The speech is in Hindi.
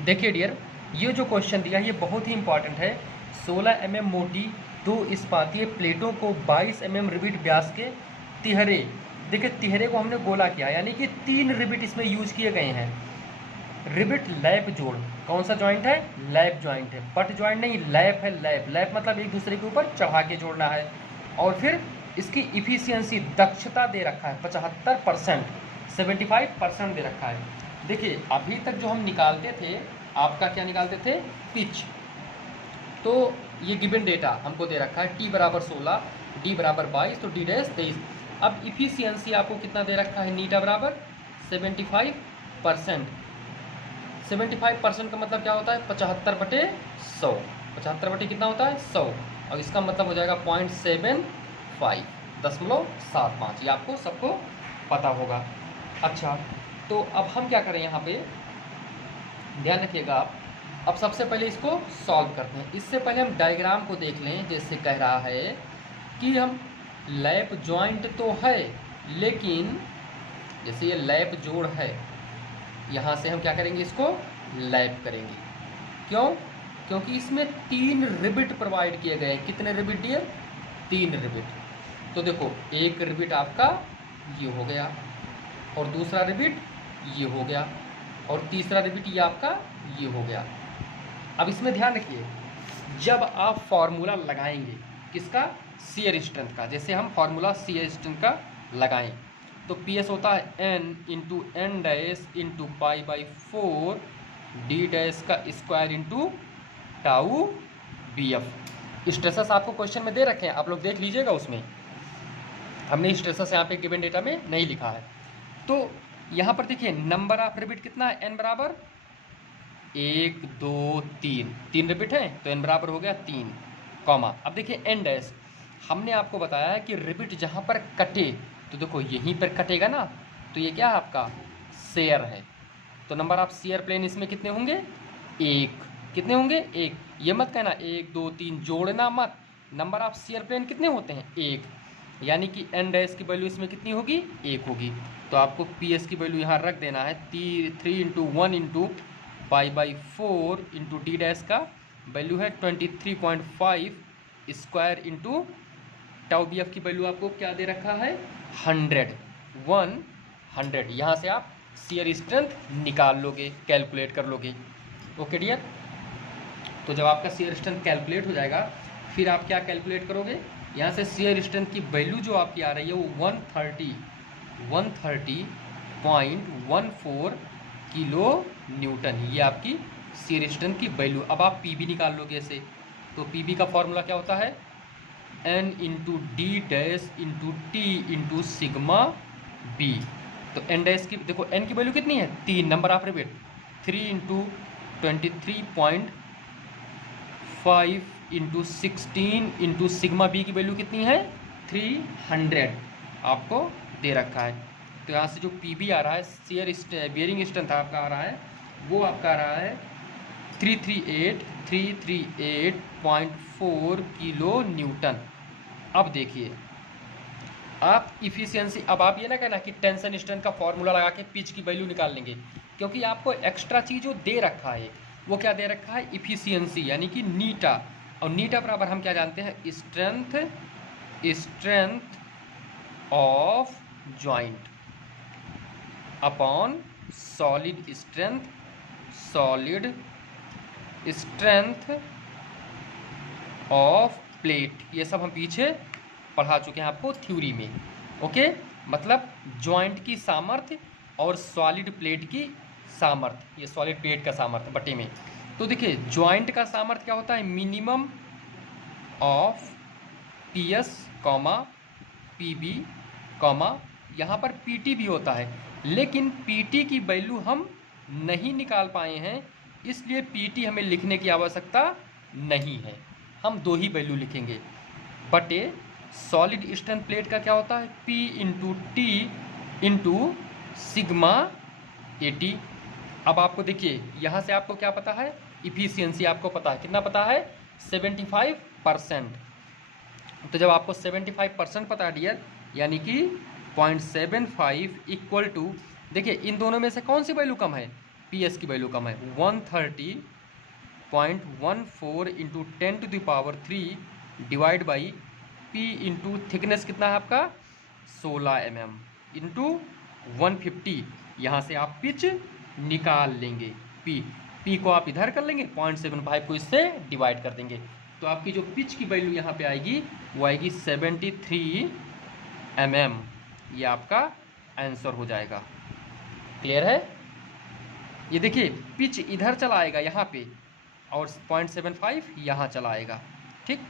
देखिए डियर, ये जो क्वेश्चन दिया है ये बहुत ही इंपॉर्टेंट है। 16 mm मोटी 2 इस्पातीय प्लेटों को 22 mm रिबिट व्यास के तिहरे, देखिए तिहरे को हमने गोला किया, यानी कि 3 रिबिट इसमें यूज किए गए हैं। रिबिट लैप जोड़, कौन सा जॉइंट है? लैप जॉइंट है, बट जॉइंट नहीं, लैप है। लैप लैप मतलब एक दूसरे के ऊपर चढ़ा के जोड़ना है। और फिर इसकी इफिशियंसी, दक्षता दे रखा है 75%, 75% दे रखा है। देखिए अभी तक जो हम निकालते थे, आपका क्या निकालते थे? पिच। तो ये गिवन डेटा हमको दे रखा है, टी बराबर 16, डी बराबर 22, तो डी डैश 23। अब इफिशियंसी आपको कितना दे रखा है? नीटा बराबर 75%। 75% का मतलब क्या होता है? 75/100। 75 कितना होता है? 100। और इसका मतलब हो जाएगा 0.75, ये आपको सबको पता होगा। अच्छा, तो अब हम क्या करें यहाँ पे, ध्यान रखिएगा आप। अब सबसे पहले इसको सॉल्व करते हैं। इससे पहले हम डायग्राम को देख लें। जैसे कह रहा है कि हम लैप जॉइंट तो है, लेकिन जैसे ये लैप जोड़ है, यहाँ से हम क्या करेंगे? इसको लैप करेंगे। क्यों? क्योंकि इसमें 3 रिबिट प्रोवाइड किए गए हैं। कितने रिबिट दिए? 3 रिबिट। तो देखो, एक रिबिट आपका ये हो गया, और दूसरा रिबिट ये हो गया, और तीसरा रिबिट ये आपका ये हो गया। अब इसमें ध्यान रखिए, जब आप फॉर्मूला लगाएंगे किसका? शियर स्ट्रेंथ का। जैसे हम फॉर्मूला शियर स्ट्रेंथ का लगाएं, तो पी एस होता है N into N dash into pi by 4 D dash का square into tau B F. Stresses आपको क्वेश्चन में दे रखे हैं, आप लोग देख लीजिएगा। उसमें हमने स्ट्रेसस यहाँ पे गिवन डेटा में नहीं लिखा है। तो यहाँ पर देखिए, नंबर ऑफ रिबिट कितना है? एन बराबर 1 2 3, 3 रिबिट है, तो एन बराबर हो गया 3, कॉमा। अब देखिए एन डैश, हमने आपको बताया है कि रिबिट जहाँ पर कटे, तो देखो यहीं पर कटेगा ना, तो ये क्या है? आपका शेयर है। तो नंबर ऑफ शेयर प्लेन इसमें कितने होंगे? 1। कितने होंगे? 1। ये मत कहना 1 2 3, जोड़ना मत। नंबर ऑफ शेयर प्लेन कितने होते हैं? 1। यानी कि एन डैश की वैल्यू इसमें कितनी होगी? 1 होगी। तो आपको पी एस की वैल्यू यहाँ रख देना है, 3 into 1 into pi by 4 into D dash का वैल्यू है 23.5 square into tau B F की वैल्यू आपको क्या दे रखा है? 100। यहाँ से आप शियर स्ट्रेंथ निकाल लोगे, कैलकुलेट कर लोगे। ओके डियर, तो जब आपका शियर स्ट्रेंथ कैलकुलेट हो जाएगा, फिर आप क्या कैलकुलेट करोगे? यहाँ से शियर स्ट्रेंथ की वैल्यू जो आपकी आ रही है वो 130.14 किलो न्यूटन, ये आपकी शियर स्ट्रेंथ की वैल्यू। अब आप पी बी निकाल लोगे ऐसे, तो पी बी का फॉर्मूला क्या होता है? N into D dash into T into sigma B. तो एन डैश की देखो, एन की वैल्यू कितनी है? 3, number of rivet 3 into 23.5 into 16 into sigma B की वैल्यू कितनी है? 300 आपको दे रखा है। तो यहाँ से जो पी बी आ रहा है, शियर बियरिंग स्ट्रेंथ आपका आ रहा है, वो आपका आ रहा है 338.4 किलो न्यूटन। अब देखिए आप इफिशियंसी, अब आप ये ना कहना कि टेंशन स्ट्रेंथ का फॉर्मूला लगा के पिच की वैल्यू निकाल लेंगे, क्योंकि आपको एक्स्ट्रा चीज़ जो दे रखा है, वो क्या दे रखा है? इफिशियंसी, यानी कि नीटा। और नीटा बराबर हम क्या जानते हैं? Strength of joint upon solid strength of plate. ये सब हम पीछे पढ़ा चुके हैं आपको थ्योरी में। ओके, मतलब जॉइंट की सामर्थ्य और सॉलिड प्लेट की सामर्थ्य, ये सॉलिड प्लेट का सामर्थ्य बटे में। तो देखिए जॉइंट का सामर्थ्य क्या होता है? Minimum of P S comma P B comma, यहाँ पर पी टी भी होता है, लेकिन पी टी की वैल्यू हम नहीं निकाल पाए हैं, इसलिए पी टी हमें लिखने की आवश्यकता नहीं है। हम 2 ही वैल्यू लिखेंगे। बटे सॉलिड स्ट्रेंथ प्लेट का क्या होता है? P into T into sigma A T. अब आपको देखिए यहाँ से आपको क्या पता है? इफिशियंसी आपको पता है, कितना पता है? 75%। तो जब आपको 75% पता है डियर, यानी कि 0.75 इक्वल टू, देखिए इन दोनों में से कौन सी वैल्यू कम है? पी एस की वैल्यू कम है। 130.14 into 10⁻³ divide by P into thickness कितना है आपका 16 mm इंटू 150। यहाँ से आप पिच निकाल लेंगे। पी को आप इधर कर लेंगे, 0.75 को इससे डिवाइड कर देंगे, तो आपकी जो पिच की वैल्यू यहाँ पे आएगी वो आएगी 73 mm। ये आपका आंसर हो जाएगा। क्लियर है? ये देखिए पिच इधर चला आएगा यहाँ पे और 0.75 यहाँ चला आएगा। ठीक।